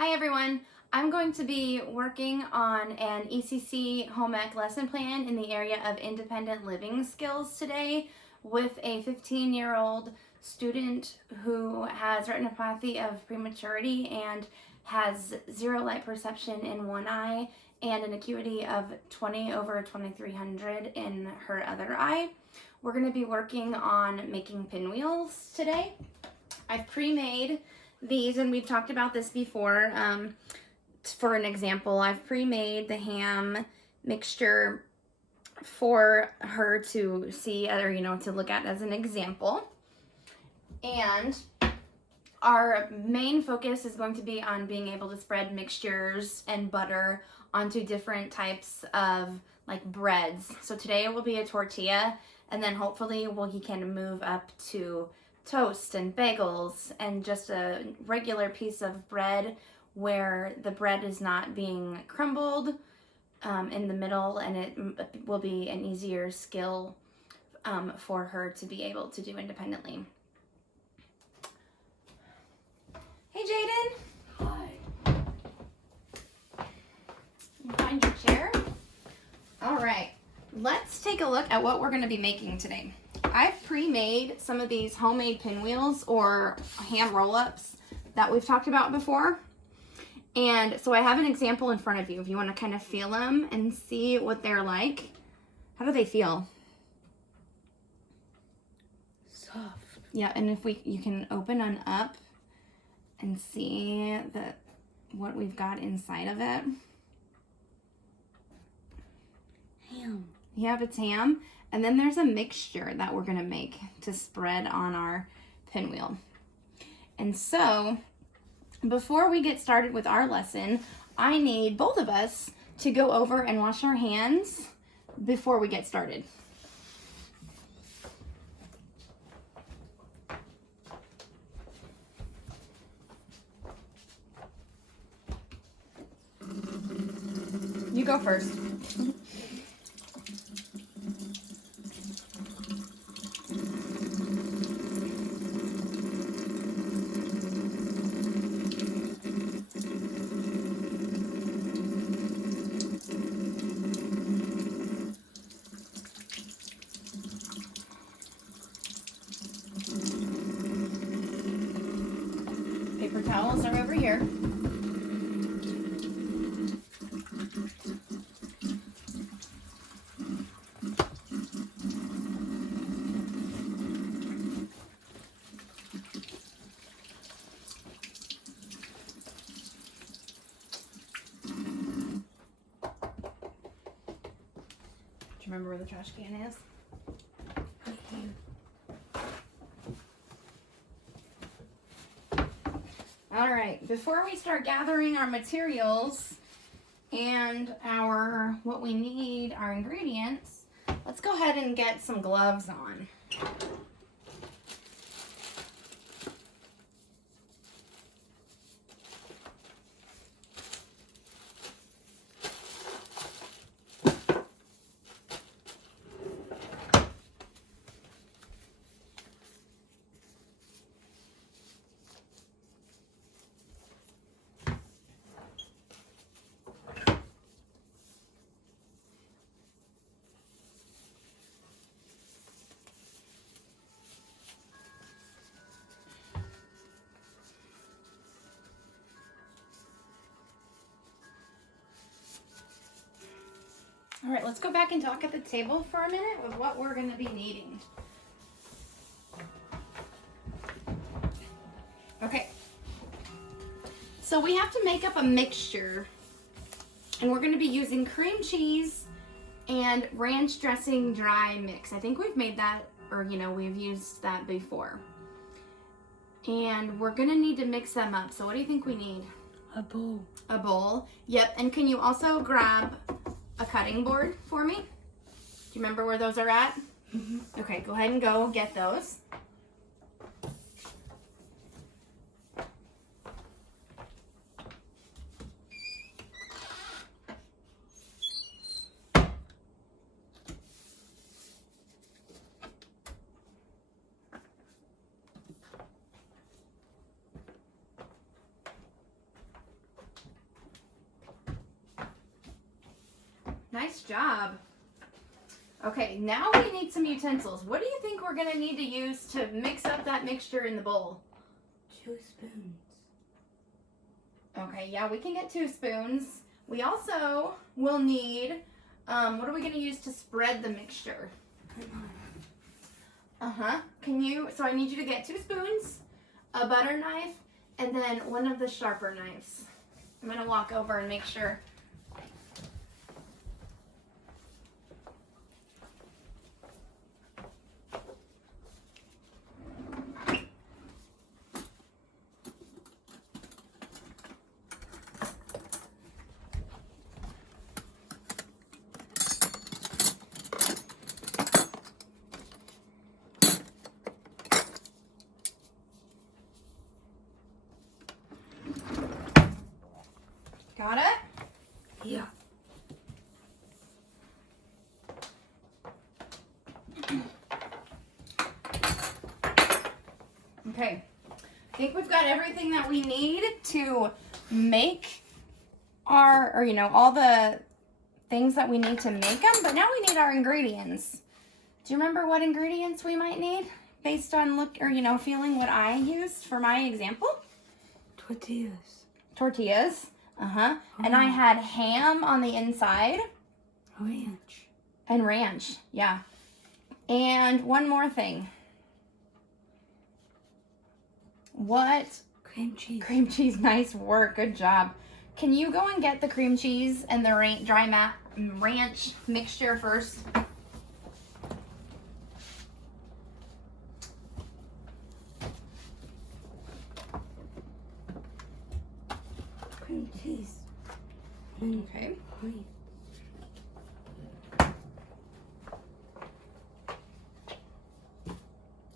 Hi everyone. I'm going to be working on an ECC home ec lesson plan in the area of independent living skills today with a 15-year-old student who has retinopathy of prematurity and has zero light perception in one eye and an acuity of 20/2300 in her other eye. We're going to be working on making pinwheels today. I've pre-made these, and we've talked about this before. For an example, I've pre-made the ham mixture for her to see, or to look at as an example. And our main focus is going to be on being able to spread mixtures and butter onto different types of like breads. So today it will be a tortilla, and then hopefully he can move up to toast and bagels and just a regular piece of bread where the bread is not being crumbled in the middle, and it will be an easier skill for her to be able to do independently. Hey Jaden. Hi. Find your chair. All right, let's take a look at what we're going to be making today. I've pre-made some of these homemade pinwheels or ham roll-ups that we've talked about before. And so I have an example in front of you if you want to kind of feel them and see what they're like. How do they feel? Soft. Yeah, and if you can open one up and see what we've got inside of it. Ham. Yeah, it's ham. And then there's a mixture that we're gonna make to spread on our pinwheel. And so, before we get started with our lesson, I need both of us to go over and wash our hands before we get started. You go first. Paper towels are over here. Do you remember where the trash can is? All right, before we start gathering our materials and what we need, our ingredients, let's go ahead and get some gloves on. All right, let's go back and talk at the table for a minute with what we're going to be needing. Okay, so we have to make up a mixture, and we're going to be using cream cheese and ranch dressing dry mix. I think we've made that, or we've used that before. And we're going to need to mix them up. So what do you think we need? A bowl. A bowl. Yep, and can you also grab a cutting board for me? Do you remember where those are at? Mm-hmm. Okay, go ahead and go get those. Nice job. Okay, now we need some utensils. What do you think we're gonna need to use to mix up that mixture in the bowl? 2 spoons. Okay, yeah, we can get 2 spoons. We also will need, what are we gonna use to spread the mixture? So I need you to get 2 spoons, a butter knife, and then one of the sharper knives. I'm gonna walk over and make sure. Got it? Yeah. Okay. I think we've got everything that we need to make all the things that we need to make them, but now we need our ingredients. Do you remember what ingredients we might need based on feeling what I used for my example? Tortillas. And I had ham on the inside. Ranch. And ranch, yeah. And one more thing. What? Cream cheese. Cream cheese, nice work, good job. Can you go and get the cream cheese and the ranch mixture first? Cream cheese. Okay. Wait.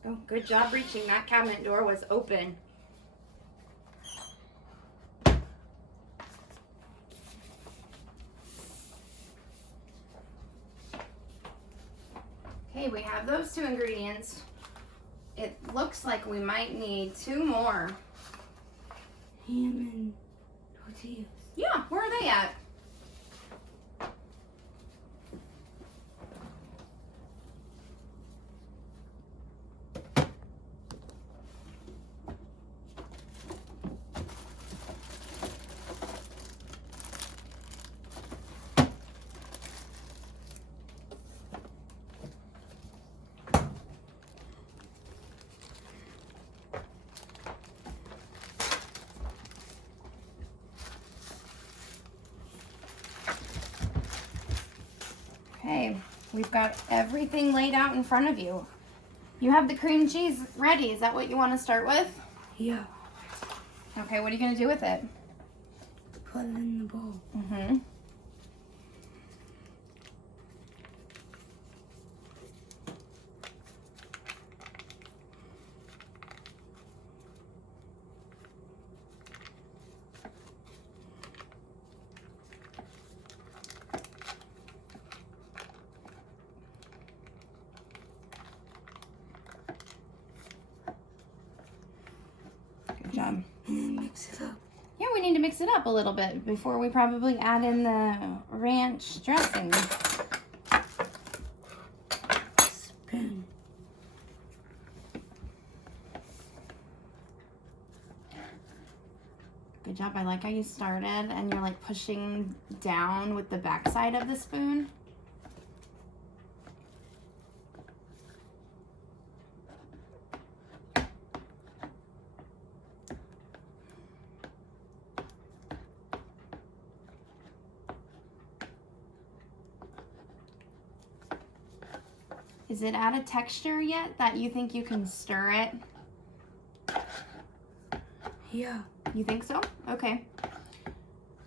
Oh, good job reaching. That cabinet door was open. Okay, we have those 2 ingredients. It looks like we might need 2 more. Ham and tortillas. Yeah, where are they at? Okay, we've got everything laid out in front of you. You have the cream cheese ready. Is that what you want to start with? Yeah. Okay, what are you going to do with it? Put it in the bowl. Good job. And then mix it up. Yeah, we need to mix it up a little bit before we probably add in the ranch dressing. Spoon. Good job. I like how you started and you're like pushing down with the backside of the spoon. Is it at a texture yet that you think you can stir it? Yeah. You think so? Okay.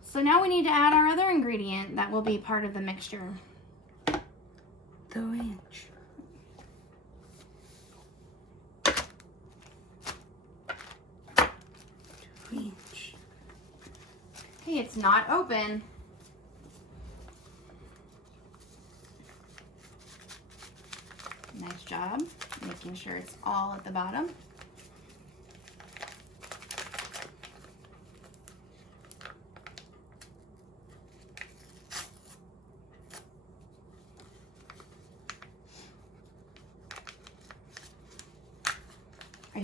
So now we need to add our other ingredient that will be part of the mixture. The ranch. Ranch. Okay, it's not open. Nice job, making sure it's all at the bottom.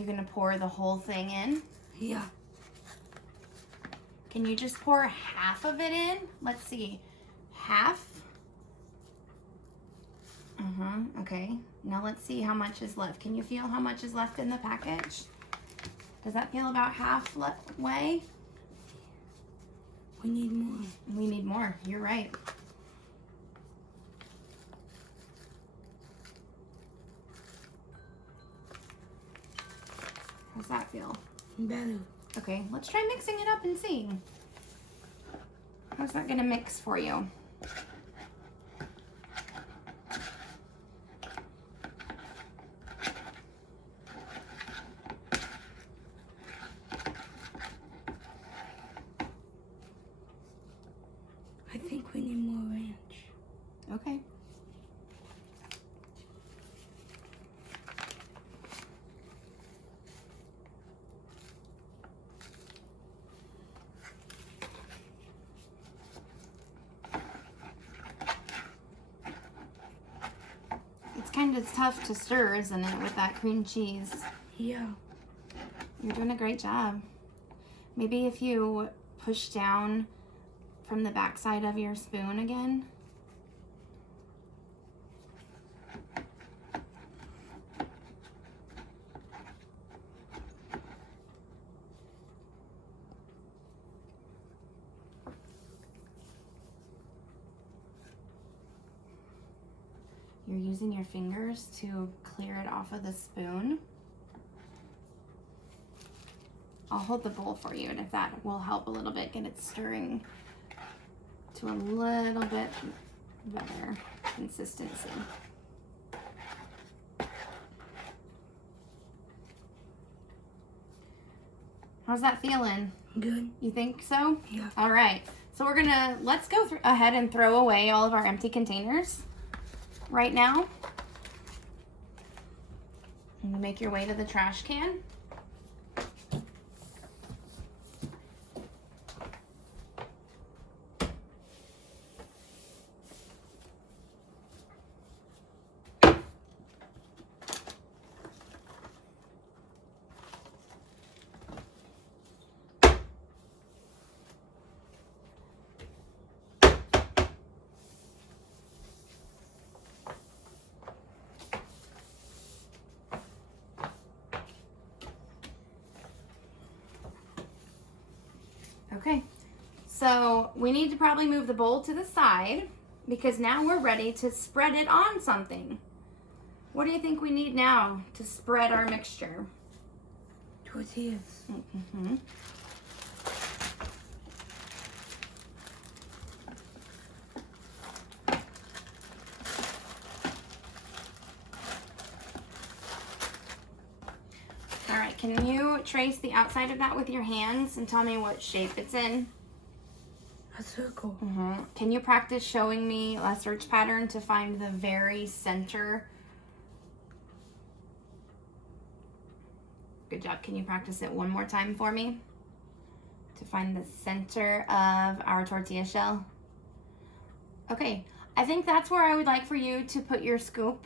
you gonna pour the whole thing in? Yeah. Can you just pour half of it in? Let's see. Half? Okay. Now let's see how much is left. Can you feel how much is left in the package? Does that feel about halfway? We need more. We need more. You're right. How's that feel? Better. Okay, let's try mixing it up and see. How's that gonna mix for you? I think we need more ranch. Okay. It's kind of tough to stir, isn't it, with that cream cheese? Yeah. You're doing a great job. Maybe if you push down from the back side of your spoon again. You're using your fingers to clear it off of the spoon. I'll hold the bowl for you, and if that will help a little bit, get it stirring to a little bit better consistency. How's that feeling? Good. You think so? Yeah. All right. So let's go ahead and throw away all of our empty containers right now. And you make your way to the trash can. Okay, so we need to probably move the bowl to the side because now we're ready to spread it on something. What do you think we need now to spread our mixture? Tortillas. Mm-hmm. All right, can you trace the outside of that with your hands and tell me what shape it's in? A circle. Can you practice showing me a search pattern to find the very center? Good job. Can you practice it one more time for me? To find the center of our tortilla shell. Okay, I think that's where I would like for you to put your scoop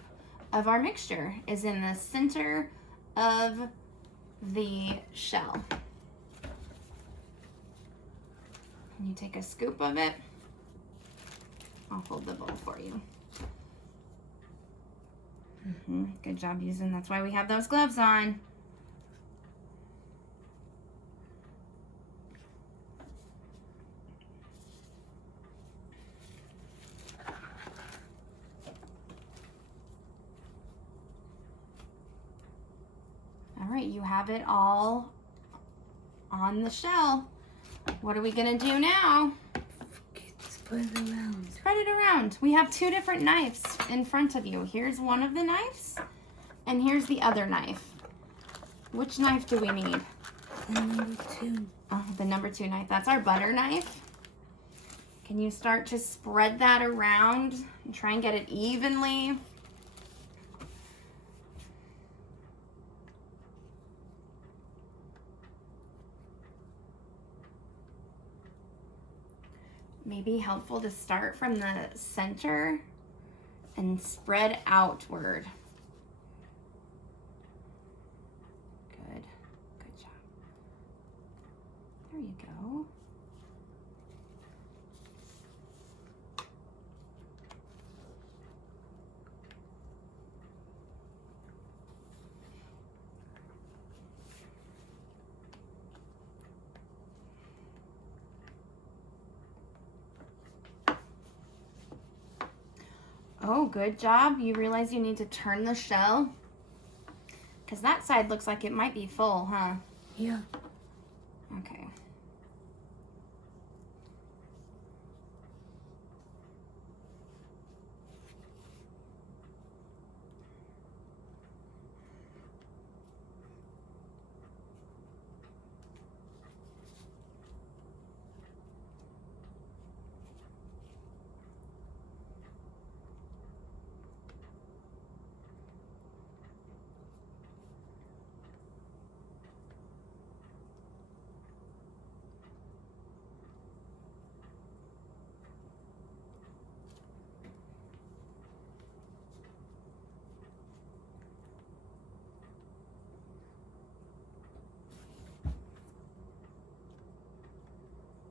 of our mixture, is in the center of the shell. Can you take a scoop of it? I'll hold the bowl for you. Good job using, that's why we have those gloves on. All right, you have it all on the shell. What are we gonna do now? Spread it around. Spread it around. We have two different knives in front of you. Here's one of the knives, and here's the other knife. Which knife do we need? The number 2. Oh, the number 2 knife. That's our butter knife. Can you start to spread that around and try and get it evenly? Maybe helpful to start from the center and spread outward. you go. Oh, good job. You realize you need to turn the shell? Because that side looks like it might be full, huh? Yeah. Okay.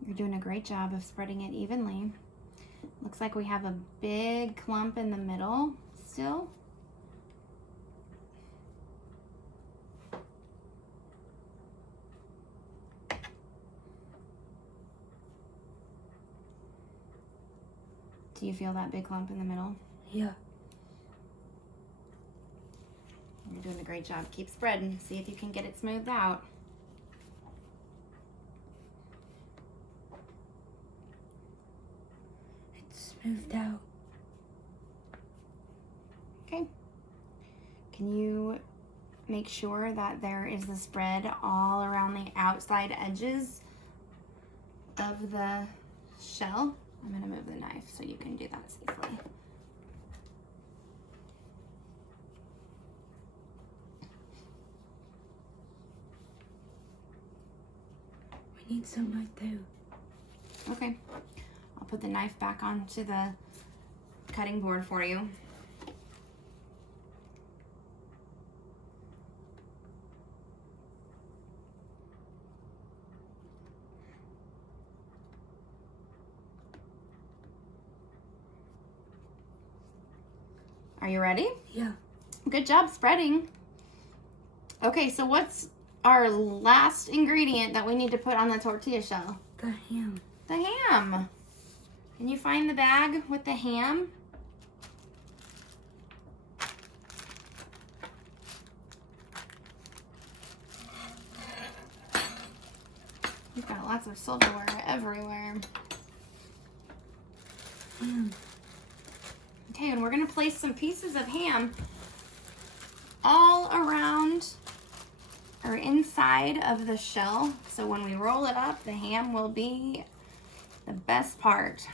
You're doing a great job of spreading it evenly. Looks like we have a big clump in the middle still. Do you feel that big clump in the middle? Yeah. You're doing a great job. Keep spreading. See if you can get it smoothed out. It's smoothed out. Okay. Can you make sure that there is the spread all around the outside edges of the shell? I'm going to move the knife so you can do that safely. We need some right there. Okay. I'll put the knife back onto the cutting board for you. Are you ready? Yeah. Good job spreading. Okay, so what's our last ingredient that we need to put on the tortilla shell? The ham. The ham. Can you find the bag with the ham? You've got lots of silverware everywhere. Ham. Okay, and we're gonna place some pieces of ham all around or inside of the shell. So when we roll it up, the ham will be the best part.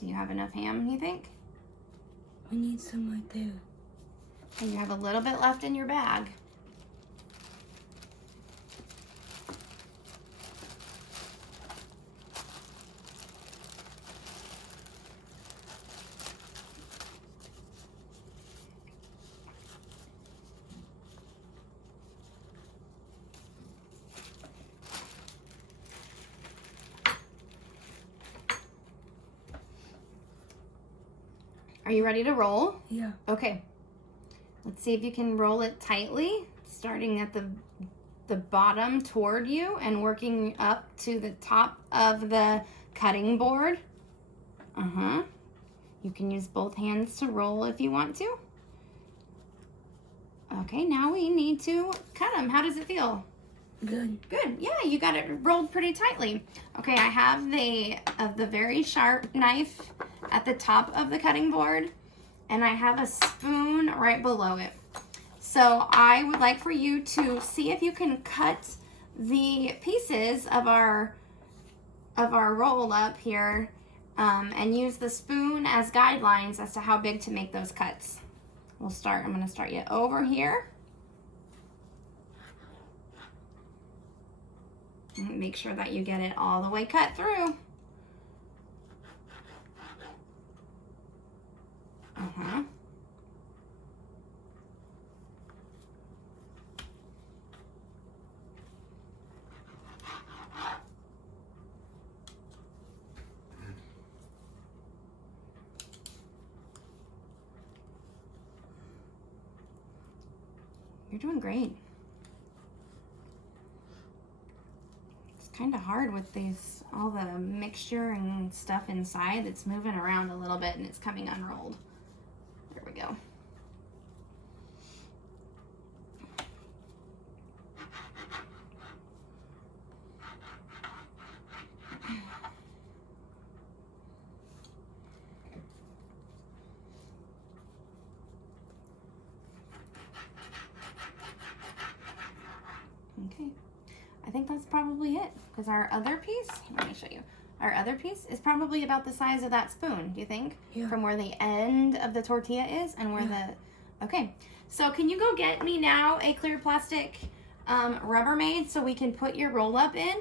Do you have enough ham, you think? We need some right there. And you have a little bit left in your bag. Are you ready to roll? Yeah. Okay. Let's see if you can roll it tightly, starting at the bottom toward you and working up to the top of the cutting board. Uh-huh. You can use both hands to roll if you want to. Okay, now we need to cut them. How does it feel? Good. Good. Yeah, you got it rolled pretty tightly. Okay, I have the very sharp knife at the top of the cutting board, and I have a spoon right below it. So I would like for you to see if you can cut the pieces of our roll up here, and use the spoon as guidelines as to how big to make those cuts. I'm going to start you over here. Make sure that you get it all the way cut through. You're doing great. It's kind of hard with all the mixture and stuff inside. It's moving around a little bit and it's coming unrolled. There we go. Okay, I think that's probably it, because our other piece, let me show you, our other piece is probably about the size of that spoon, do you think? Yeah. From where the end of the tortilla is and where okay. So can you go get me now a clear plastic Rubbermaid so we can put your roll up in?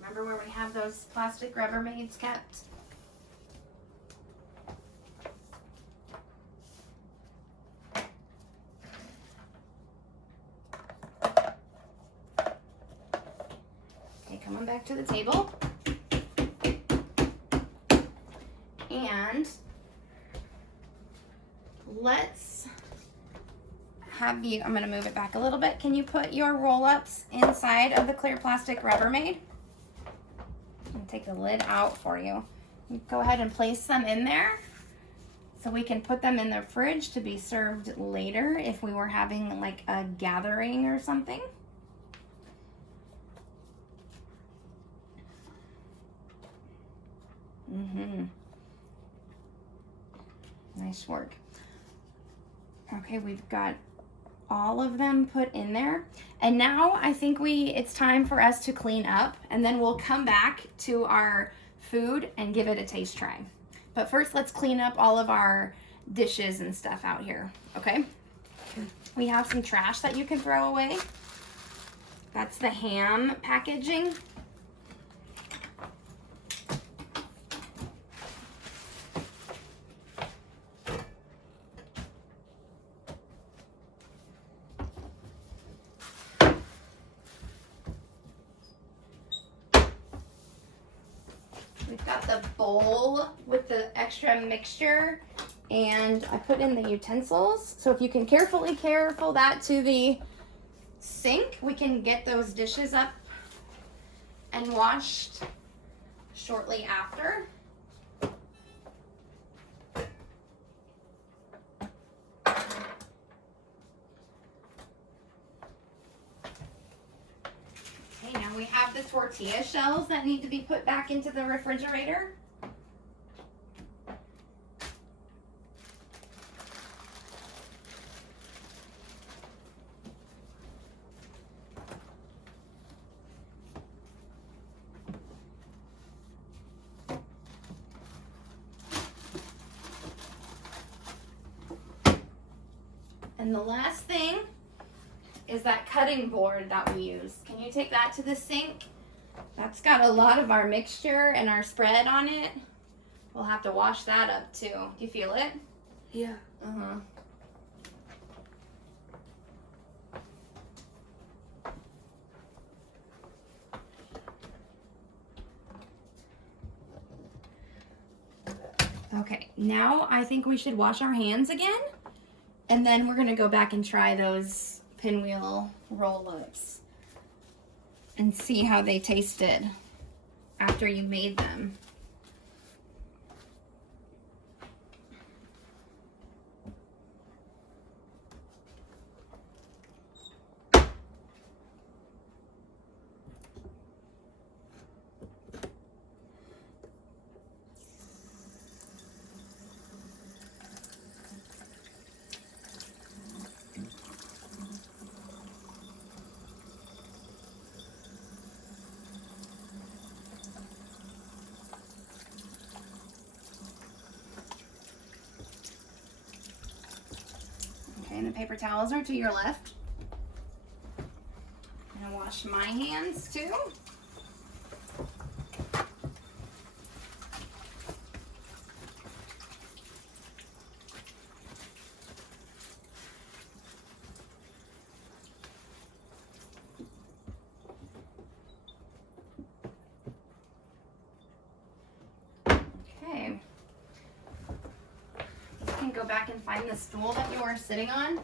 Remember where we have those plastic Rubbermaids kept? Come on back to the table. And let's have you, I'm going to move it back a little bit. Can you put your roll-ups inside of the clear plastic Rubbermaid? I'll take the lid out for you. Go ahead and place them in there so we can put them in the fridge to be served later if we were having like a gathering or something. Nice work. Okay, we've got all of them put in there. And now I think it's time for us to clean up, and then we'll come back to our food and give it a taste try. But first, let's clean up all of our dishes and stuff out here, okay? We have some trash that you can throw away. That's the ham packaging. We've got the bowl with the extra mixture, and I put in the utensils. So if you can careful that to the sink, we can get those dishes up and washed shortly after. Now we have the tortilla shells that need to be put back into the refrigerator. And the last thing is that cutting board that we use. Can you take that to the sink? That's got a lot of our mixture and our spread on it. We'll have to wash that up too. Do you feel it? Yeah. Okay, now I think we should wash our hands again, and then we're gonna go back and try those pinwheel roll-ups and see how they tasted. after you made them. Okay, and the paper towels are to your left. I'm gonna wash my hands too. Okay. You can go back and find the stool that you were sitting on.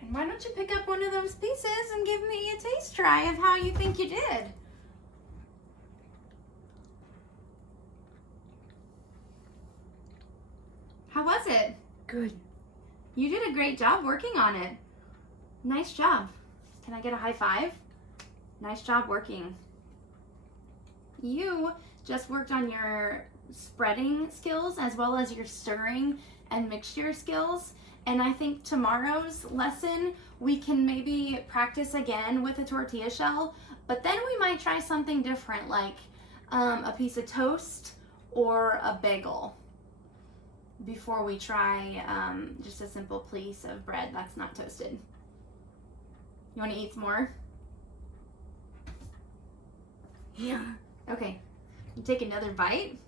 And why don't you pick up one of those pieces and give me a taste try of how you think you did? How was it? Good. You did a great job working on it. Nice job. Can I get a high five? Nice job working. You just worked on your spreading skills as well as your stirring and mixture skills. And I think tomorrow's lesson, we can maybe practice again with a tortilla shell, but then we might try something different like a piece of toast or a bagel before we try just a simple piece of bread that's not toasted. You want to eat some more? Yeah. Okay. You take another bite.